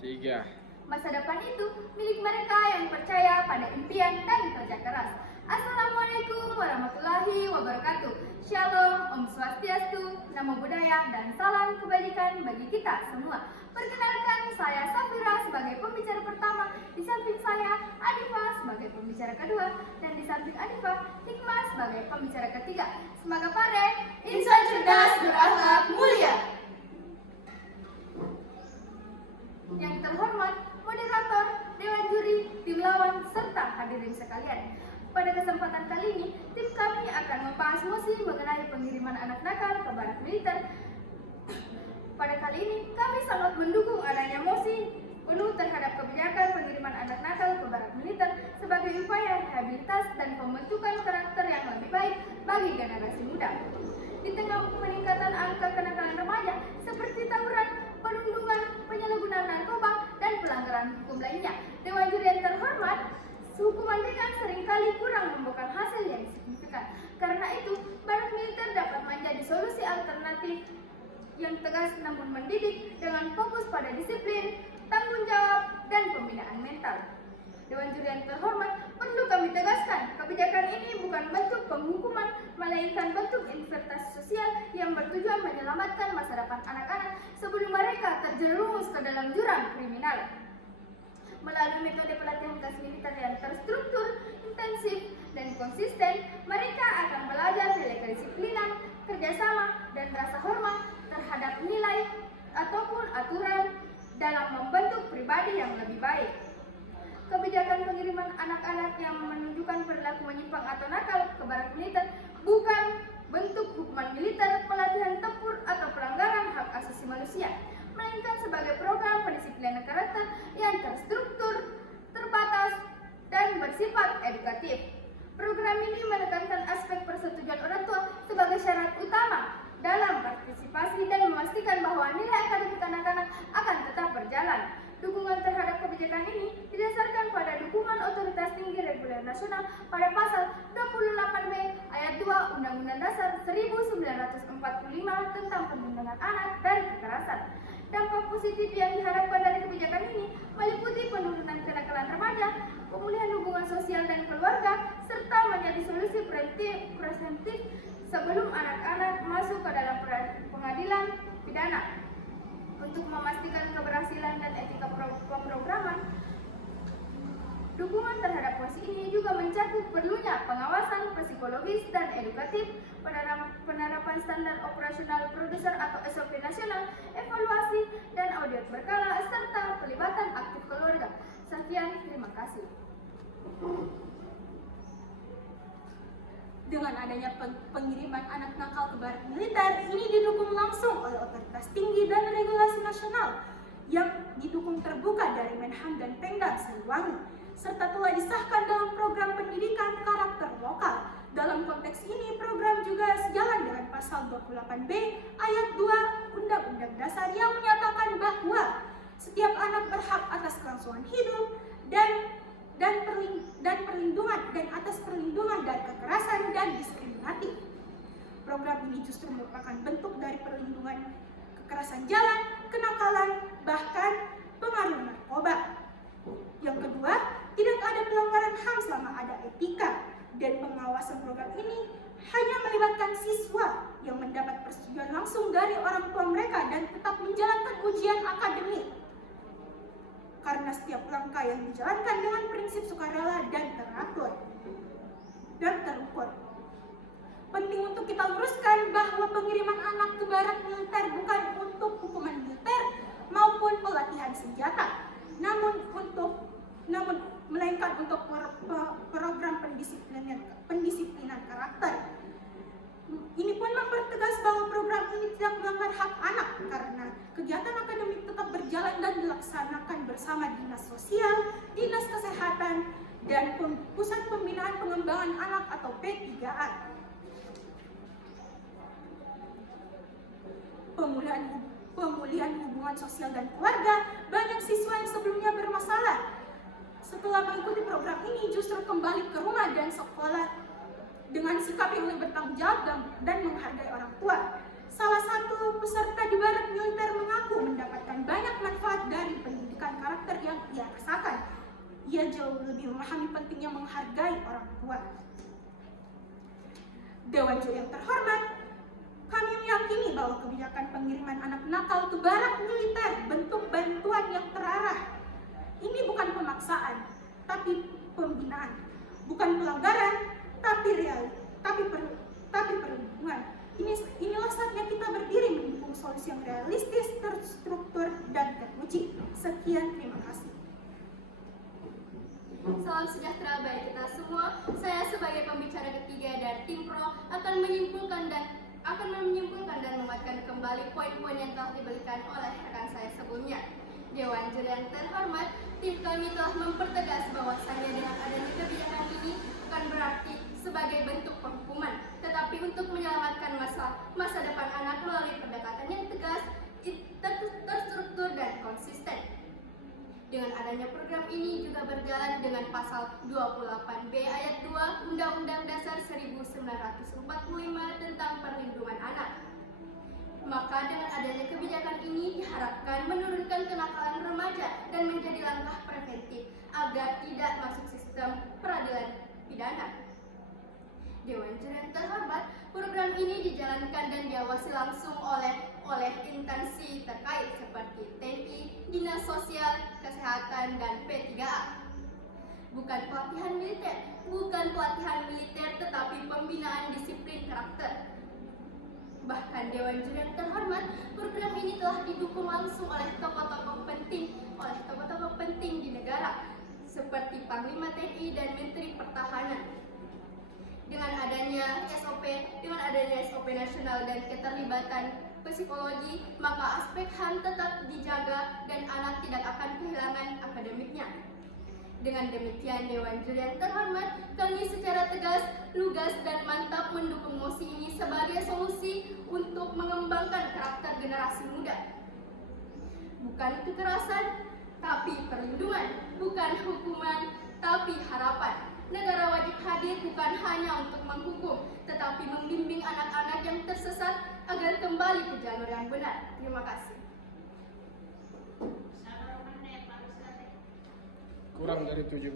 3. Masa depan itu milik mereka yang percaya pada impian dan kerja keras. Assalamualaikum warahmatullahi wabarakatuh. Shalom, Om Swastiastu, Namo Buddhaya, dan salam kebajikan bagi kita semua. Perkenalkan, saya Safira sebagai pembicara pertama, di samping saya Adifa sebagai pembicara kedua, dan di samping Adifa Hikmah sebagai pembicara ketiga. Semoga pare, insan cerdas berakhlak mulia. Yang terhormat, moderator, dewan juri, tim lawan, serta hadirin sekalian. Pada kesempatan kali ini, tim kami akan membahas mosi mengenai pengiriman anak nakal ke barak militer. Pada kali ini, kami sangat mendukung adanya mosi penuh terhadap kebijakan pengiriman anak nakal ke barak militer sebagai upaya rehabilitas dan pembentukan karakter yang lebih baik bagi generasi muda. Di tengah peningkatan angka kenakalan remaja seperti tawuran, perundungan, penyalahgunaan narkoba, dan pelanggaran hukum lainnya, dewan juri yang terhormat, hukuman ringan seringkali kurang membuahkan hasil yang signifikan. Karena itu, barak militer dapat menjadi solusi alternatif yang tegas namun mendidik dengan fokus pada disiplin, tanggung jawab, dan pembinaan mental. Dewan juri yang terhormat, perlu kami tegaskan, kebijakan ini bukan bentuk penghukuman, melainkan bentuk investasi sosial yang bertujuan menyelamatkan masa depan anak-anak sebelum mereka terjerumus ke dalam jurang kriminal. Melalui metode pelatihan gas militer yang terstruktur, intensif, dan konsisten, mereka akan belajar nilai kedisiplinan, kerjasama, dan rasa hormat terhadap nilai ataupun aturan dalam membentuk pribadi yang lebih baik. Kebijakan pengiriman anak-anak yang menunjukkan perilaku menyimpang atau nakal ke barak militer bukan bentuk hukuman militer, pelatihan tempur, atau pelanggaran hak asasi manusia, melainkan sebagai program pendisiplinan karakter yang terstruktur, terbatas, dan bersifat edukatif. Program ini menekankan aspek persetujuan orang tua sebagai syarat utama dalam partisipasi dan memastikan bahwa nilai akademik anak-anak akan tetap berjalan. Dukungan terhadap kebijakan ini didasarkan pada dukungan Otoritas Tinggi Reguler Nasional pada pasal 28B ayat 2 Undang-Undang Dasar 1945 tentang perlindungan anak dari kekerasan. Dampak positif yang diharapkan dari kebijakan ini meliputi penurunan kenakalan remaja, pemulihan hubungan sosial dan keluarga, serta menjadi solusi preventif sebelum anak-anak masuk ke dalam pengadilan pidana. Untuk memastikan keberhasilan dan etika pemrograman, dukungan terhadap mosi ini juga mencakup perlunya pengawasan psikologis dan edukatif, penerapan standar operasional produser atau SOP nasional, evaluasi dan audit berkala, serta pelibatan aktif keluarga. Sekian, terima kasih. Dengan adanya pengiriman anak nakal ke barak militer, ini didukung langsung oleh Otoritas Tinggi dan Regulasi Nasional yang didukung terbuka dari Menhan dan Pemda Siliwangi, serta telah disahkan dalam program pendidikan karakter lokal. Dalam konteks ini, program juga sejalan dengan pasal 28B ayat 2 Undang-Undang Dasar yang menyatakan bahwa setiap anak berhak atas kelangsungan hidup dan perlindungan atas perlindungan dari kekerasan dan diskriminatif. Program ini justru merupakan bentuk dari perlindungan kekerasan jalan, kenakalan, bahkan pengaruh narkoba. Yang kedua, tidak ada pelanggaran HAM selama ada etika, dan pengawasan program ini hanya melibatkan siswa yang mendapat persetujuan langsung dari orang tua mereka dan tetap menjalankan ujian akademik. Karena setiap langkah yang dijalankan dengan prinsip sukarela dan teratur dan terukur. Penting untuk kita luruskan bahwa pengiriman anak ke barak militer bukan untuk hukuman militer maupun pelatihan senjata, melainkan untuk program pendisiplinan karakter. Ini pun mempertegas bahwa program ini tidak melanggar hak anak karena kegiatan akademik tetap berjalan dan dilaksanakan bersama Dinas Sosial, Dinas Kesehatan, dan Pusat Pembinaan Pengembangan Anak atau P3A. Pemulihan hubungan sosial dan keluarga, banyak siswa yang sebelumnya bermasalah setelah mengikuti program ini justru kembali ke rumah dan sekolah dengan sikap yang lebih bertanggung jawab dan menghargai orang tua. Salah satu peserta di barak militer mengaku mendapatkan banyak manfaat dari pendidikan Ia jauh lebih memahami pentingnya menghargai orang tua. Dewan Juri yang terhormat, kami meyakini bahwa kebijakan pengiriman anak nakal ke barak militer bentuk bantuan yang terarah. Ini bukan pemaksaan, tapi pembinaan. Bukan pelanggaran, tapi perlindungan. Inilah saatnya kita berdiri mendukung solusi yang realistis, terstruktur, dan teruji. Sekian, terima kasih. Salam sejahtera bagi kita semua. Saya sebagai pembicara ketiga dari tim Pro akan menyimpulkan dan menguatkan kembali poin-poin yang telah diberikan oleh rekan saya sebelumnya. Dewan Juri yang terhormat, tim kami telah mempertegas bahwasannya dengan adanya kebijakan ini bukan berarti sebagai bentuk penghukuman, tetapi untuk menyelamatkan masa depan anak melalui pendekatan yang tegas, terstruktur, dan konsisten. Dengan adanya program ini juga berjalan dengan pasal 28B ayat 2 Undang-Undang Dasar 1945 tentang perlindungan anak. Maka dengan adanya kebijakan ini diharapkan menurunkan kenakalan remaja dan menjadi langkah preventif agar tidak masuk sistem peradilan pidana. Dewan Juri yang terhormat, program ini dijalankan dan diawasi langsung oleh instansi terkait seperti TNI, Dinas Sosial, Kesehatan, dan P3A. Bukan pelatihan militer, tetapi pembinaan disiplin karakter. Bahkan Dewan Juri yang terhormat, program ini telah didukung langsung oleh tokoh-tokoh penting di negara, seperti Panglima TNI dan Menteri Pertahanan. Dengan adanya SOP nasional dan keterlibatan psikologi, maka aspek HAM tetap dijaga dan anak tidak akan kehilangan akademiknya. Dengan demikian, Dewan Juri yang terhormat, kami secara tegas, lugas, dan mantap mendukung mosi ini sebagai solusi untuk mengembangkan karakter generasi muda. Bukan kekerasan, tapi perlindungan. Bukan hukuman, tapi harapan. Negara wajib hadir bukan hanya untuk menghukum, tetapi membimbing anak-anak yang tersesat agar kembali ke jalur yang benar. Terima kasih. Kurang dari 7.